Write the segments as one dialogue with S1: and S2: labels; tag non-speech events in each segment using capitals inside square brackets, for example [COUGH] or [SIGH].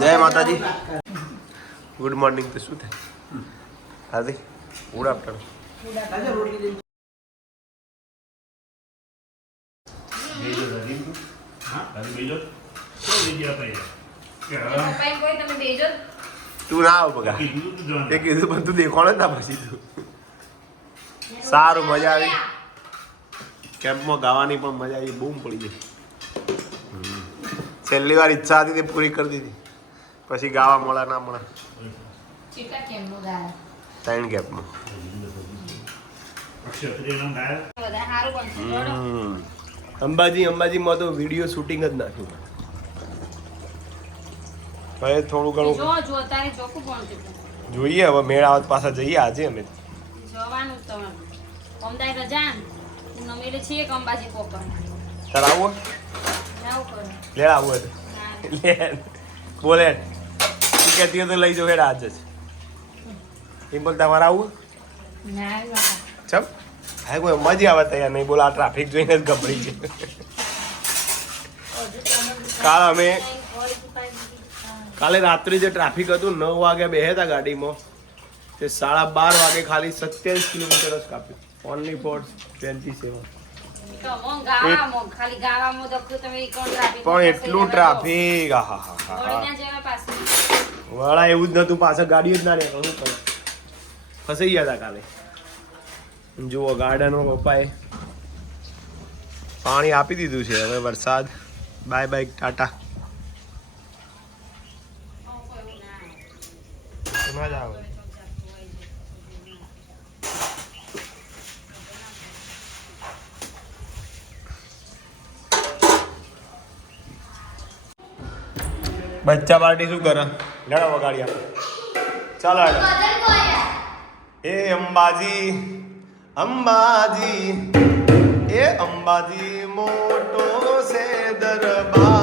S1: જય માતાજી. Good morning તો શું થાય હાર્દિક ગુડ આફ્ટરનૂન
S2: તું?
S1: ના આવ બગા. એ કીધું પણ પછી સારું, મજા આવી કેમ્પમાં ગાવાની પણ મજા આવી, બૂમ પડી ગઈ. છેલ્લી વાર ઈચ્છા હતી તે પૂરી કરી દીધી. પછી ગાવા મળે ના મળે ત્રણ. હમ. અંબાજી અંબાજીમાં તો વીડિયો શૂટિંગ જ નાખ્યું. હવે થોડું ઘણું
S3: જો જો તારે ચોખ્ખું બનશે
S1: જોઈએ હવે મેળાવત પાછા જઈએ આજે અમે.
S3: જવાનું જ અમદાવાદ રજા છીએ અંબાજી કોપર
S1: તાર આવું
S3: જાવ
S1: લે આવું હોય તો. લે બોલે. તું કહેતી તો લઈ જાઓ હેડા આજે જ. પિમ્પલ તમારે આવું?
S3: ના
S1: ચમ. હા કોઈ મજા આવે તૈયાર નહીં. બોલો આ ટ્રાફિક જોઈને જ ગભરી છે કાલ અમે કાલે રાત્રે જે ટ્રાફિક હતું નવ વાગે બેહેતા હતા ગાડીમાં તે સાડા બાર વાગે ખાલી સત્યાવીસ કિલોમીટર જ કાપ્યું. ઓનલી ફોર ટ્વેન્ટી સેવન પણ એટલું ટ્રાફિક હા.
S3: વળા
S1: એવું જ નતું પાછળ ગાડીઓ જ ના રહે શું કરે? ફસાઈ ગયા હતા કાલે. જુઓ ગાર્ડનમાં પપ્પાએ પાણી આપી દીધું છે હવે વરસાદ. Bye bye tata. ના. જ આવે. બચ્ચા પાર્ટી શું કરે? લડા વગાડી ચાલો એ અંબાજી અંબાજી, એ અંબાજી મોટો છે દરબાર.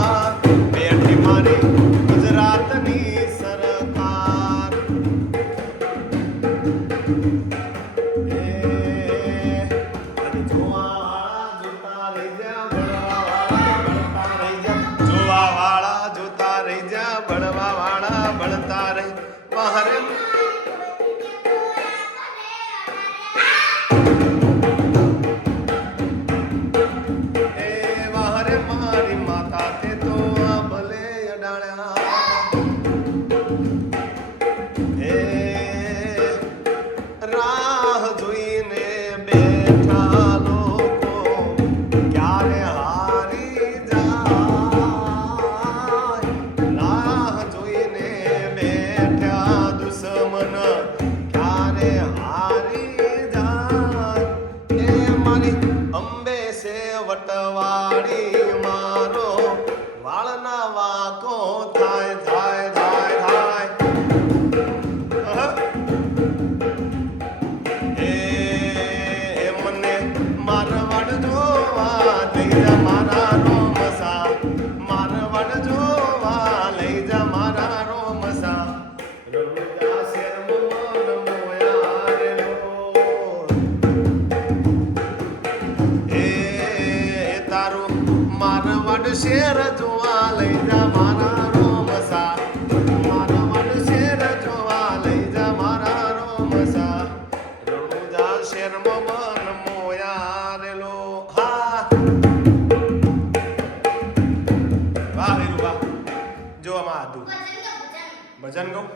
S1: ભજન ગાઉં.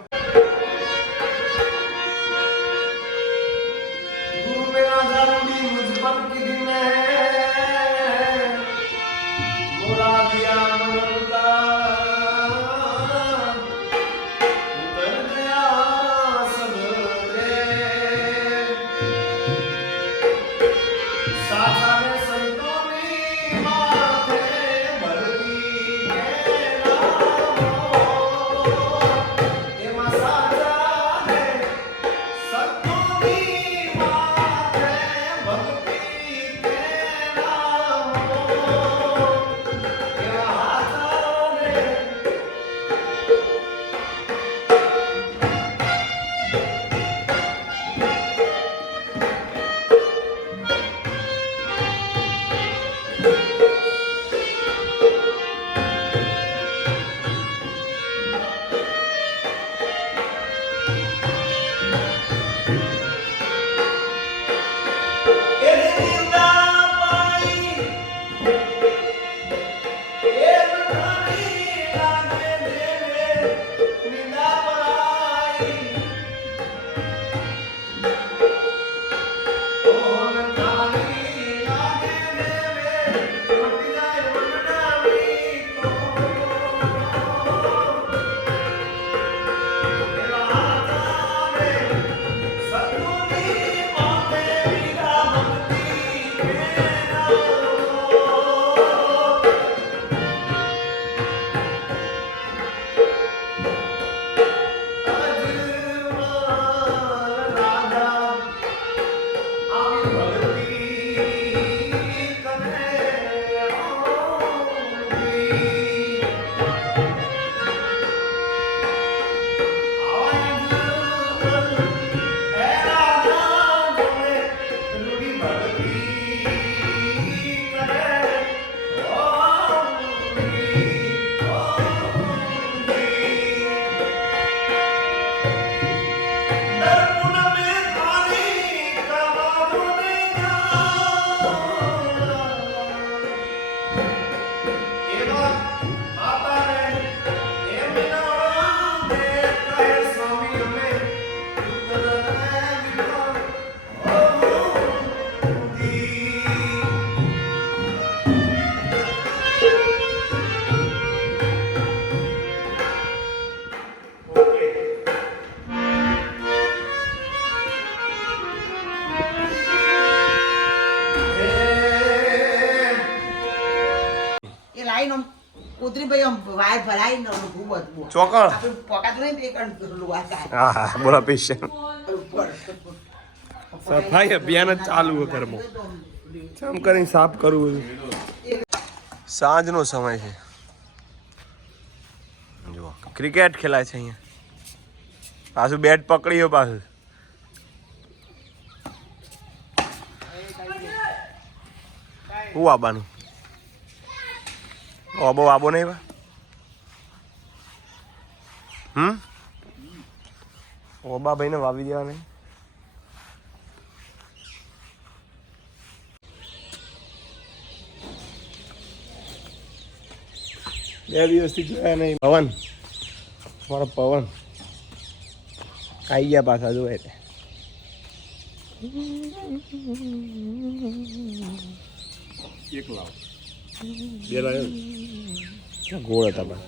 S1: ગુરુ મેરા દારૂડી મુજ પર કિદને મોરા દિયા એ
S4: લાઈન આમ કૂતરી ભાઈ આમ વાયર ભરાઈને આમ ઊભું હતું.
S1: ચોકડ.
S4: આપણે પોકાતું નહીં બે કણ પેલું આ
S1: હા હા બોલા પેશન્ટ સફાઈ અભિયાન જ ચાલુ ઘરમાં. આમ કરીને સાફ કરવું સાંજનો સમય છે. જુઓ ક્રિકેટ ખેલાય છે અહીંયા. પાછું બેટ પકડ્યો પાછું. શું આવવાનું ઓબો આબો નહીં હમ? ઓબા ભાઈને વાવી દેવા નહીં બે દિવસથી જોયા નહીં. પવન. મારો પવન. આઈ ગયા પાછા જોવે એટલે.
S2: એક લાવ. બે લાવ
S1: ગોળ હતા બા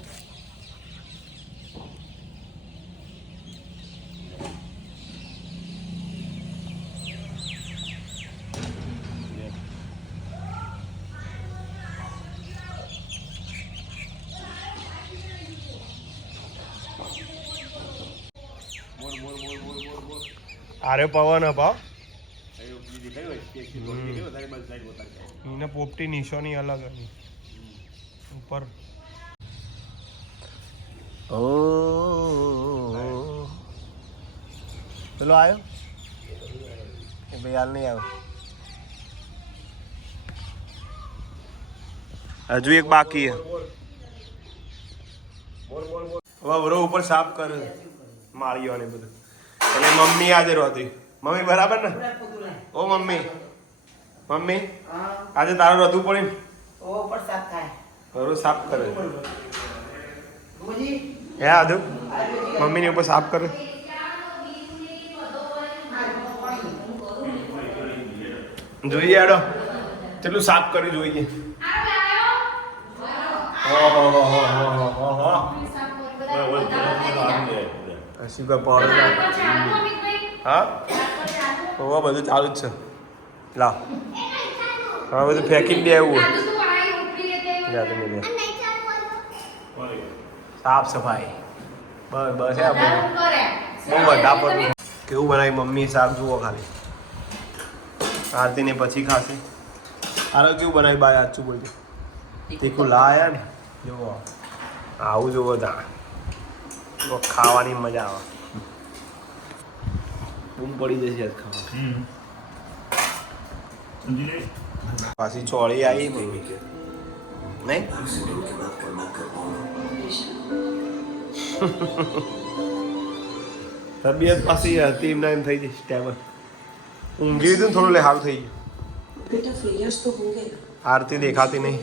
S1: આરે પવન અભાવ એને પોપટી નિશાની અલગ હતી. ઉપર. ઓ. પેલો આવ્યો કે ભાઈ હાલ નહીં આવ્યો? હજુ એક બાકી હવે ઉપર સાફ કરે માળીઓ ને બધું. એટલે મમ્મી આજે હતી. મમ્મી બરાબર ને? ઓ મમ્મી. મમ્મી આજે તારું રધું પડે ને?
S4: ઓ પર સાફ થાય.
S1: બરો સાફ કરે. હે આદુ મમ્મીની ઉપર સાફ કરે. જોઈએ આડો. કેટલું સાફ કર્યું જોઈએ. ઓહો. હો હો હો હો હો? હો શું પાવડર હા બધું ચાલુ જ છે. લાવ હવે બધું ફેંકી દે એવું લે સાફ સફાઈ. બસ બસ, હે બહુ બધા પર કેવું બનાવી મમ્મી શાક જુઓ ખાલી. આરતીને પછી ખાશે. આરો કેવું બનાવી બાય આચું બોલજો? તીખું લાયા ને? જુઓ. આવું જુઓ તા. ખાવાની મજા આવે. બૂમ પડી જશે ખાવા
S2: લે
S1: પાછી ચોળી આવી નહીં? તબિયત પાછી હતી એમના એમ થઈ જશે સ્ટેબલ ઊંઘી હતી થોડું લેહાલ થઈ ગયું. આરતી દેખાતી નહીં.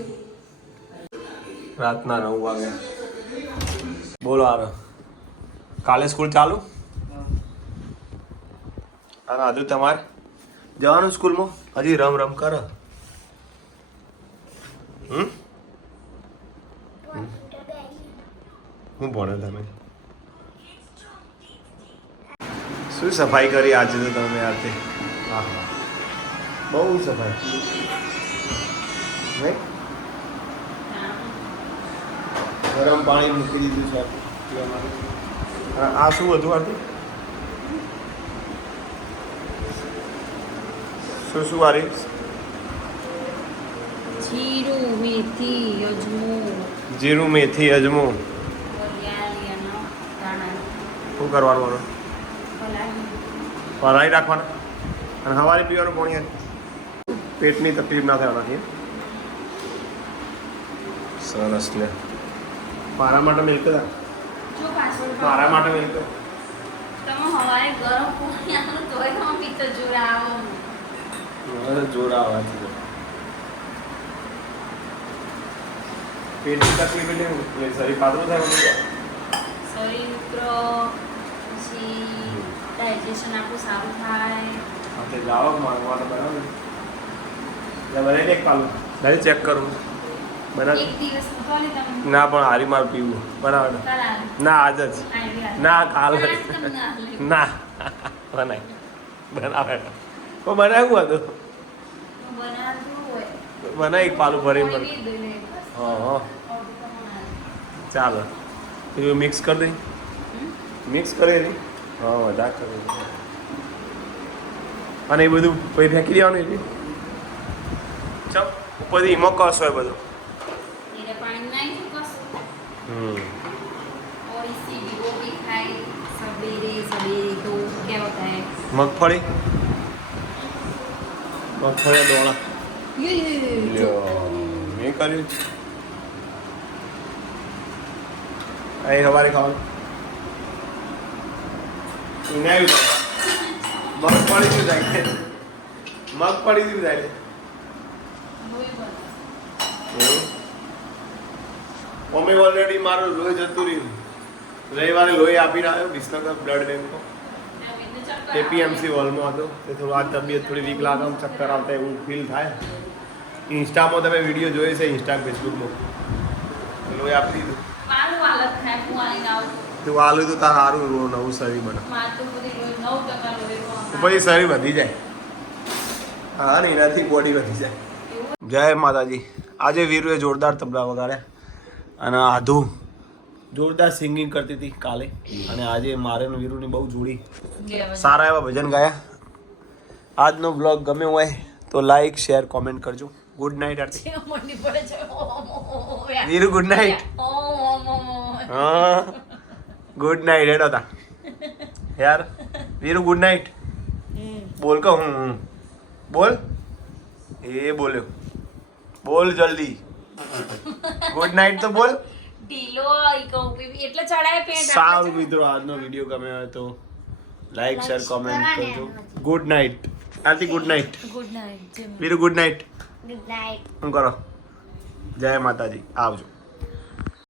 S1: રાતના નવ વાગ્યા. બોલો આરો કાલે સ્કૂલ ચાલુ? અને આજુ તમારે? જવાનું સ્કૂલમાં? હજી રમ રમ કર. હું ભણે તમે? શું સફાઈ કરી આજે તો તમે આજે? હા હા બહુ સફાઈ. ગરમ પાણી મૂકી દીધું છે. આ- શું હતું આરતી શું શું વારી
S3: જીરું મેથી અજમો
S1: જીરું મેથી અજમો શું કરવાનું
S3: પલાળી.
S1: રાખવાના. અને હવારે પીવાનું પાણી પેટની તકલીફ ના થાય નથી સરસ લે. મારા માટે મિલ્ક દા.
S3: જો
S1: મારા માટે મિલ્ક
S3: તમે હવારે ગરમ પાણી આનું તોય તમે પીતો જોરા આવો.
S1: જોરા આવાથી પેટની તકલીફ એટલે શરીર પાતળું થાય?
S3: શરીર ઉતરો પછી ડાયજેશન આપણું સારું થાય.
S1: આપણે મારા માટે બરાબર. એટલે બનાવી એક પાલું. દાદી ચેક કરું. બરાબર?
S3: એક દિવસ તો ને તમે.
S1: ના પણ હારી માર પીવું. બરાબર? ના આજ જ. ના કાલ
S3: ના
S1: બનાય [LAUGHS] બરાબર. બનાવ્યું હતું? બનાવી એક પાલું ભરીને હા હા. ચાલો. તું મિક્સ કરી દઈ. મિક્સ કરી કરેલી હા વધારે કરેલી અને એ બધું પછી ફેંકી દેવાનું એટલે ચાલ ઉપરથી ઈમો કરશો એ બધું. હમ. મગફળી? મગફળી દોણા
S3: ये ये
S1: લ્યો મેં કર્યું અહીં સવારે ખાવાનું મગફળી શું થાય મગફળી શું થાય છે ઓલરેડી મારું લોહી જતું રહ્યું રવિવારે લોહી આપીને આવ્યો વિસનગર બ્લડ બેંકમાં એપીએમસી હોલમાં હતો. તે થોડું આ તબિયત થોડી વીક લાગે આમ ચક્કર આવતા એવું ફીલ થાય. ઇન્સ્ટામાં તમે વીડિયો જોયો છે ઇન્સ્ટા ફેસબુકમાં લોહી આપી દીધું. તું આલું તો તાર સારું રો નવું શરીર બને. પછી શરીર વધી જાય. હા ને એનાથી બોડી વધી જાય. જય માતાજી. આજે વીરુએ જોરદાર તબલા વગાડ્યા. અને આધુ જોરદાર સિંગિંગ કરતી હતી કાલે. અને આજે મારે વીરુની બહુ જોડી. સારા એવા ભજન ગાયા. આજનો બ્લોગ ગમે હોય તો લાઈક શેર કોમેન્ટ કરજો. Good night Aarti. Veeru good night હા. ગુડ નાઇટ હેડો તા. યાર વીરુ ગુડ નાઇટ બોલ કહો હું. બોલ. એ બોલ્યો. બોલ જલ્દી. [LAUGHS] ગુડ નાઇટ તો બોલ.
S3: ઢીલો કહું એટલે ચડાય પેન્ટ
S1: સારું મિત્રો આજનો વીડિયો ગમ્યો હોય તો લાઈક શેર કોમેન્ટ કરજો. Good night Aarti good night
S3: good night
S1: Veeru good night
S3: good night
S1: શું કરો? જય માતાજી. આવજો.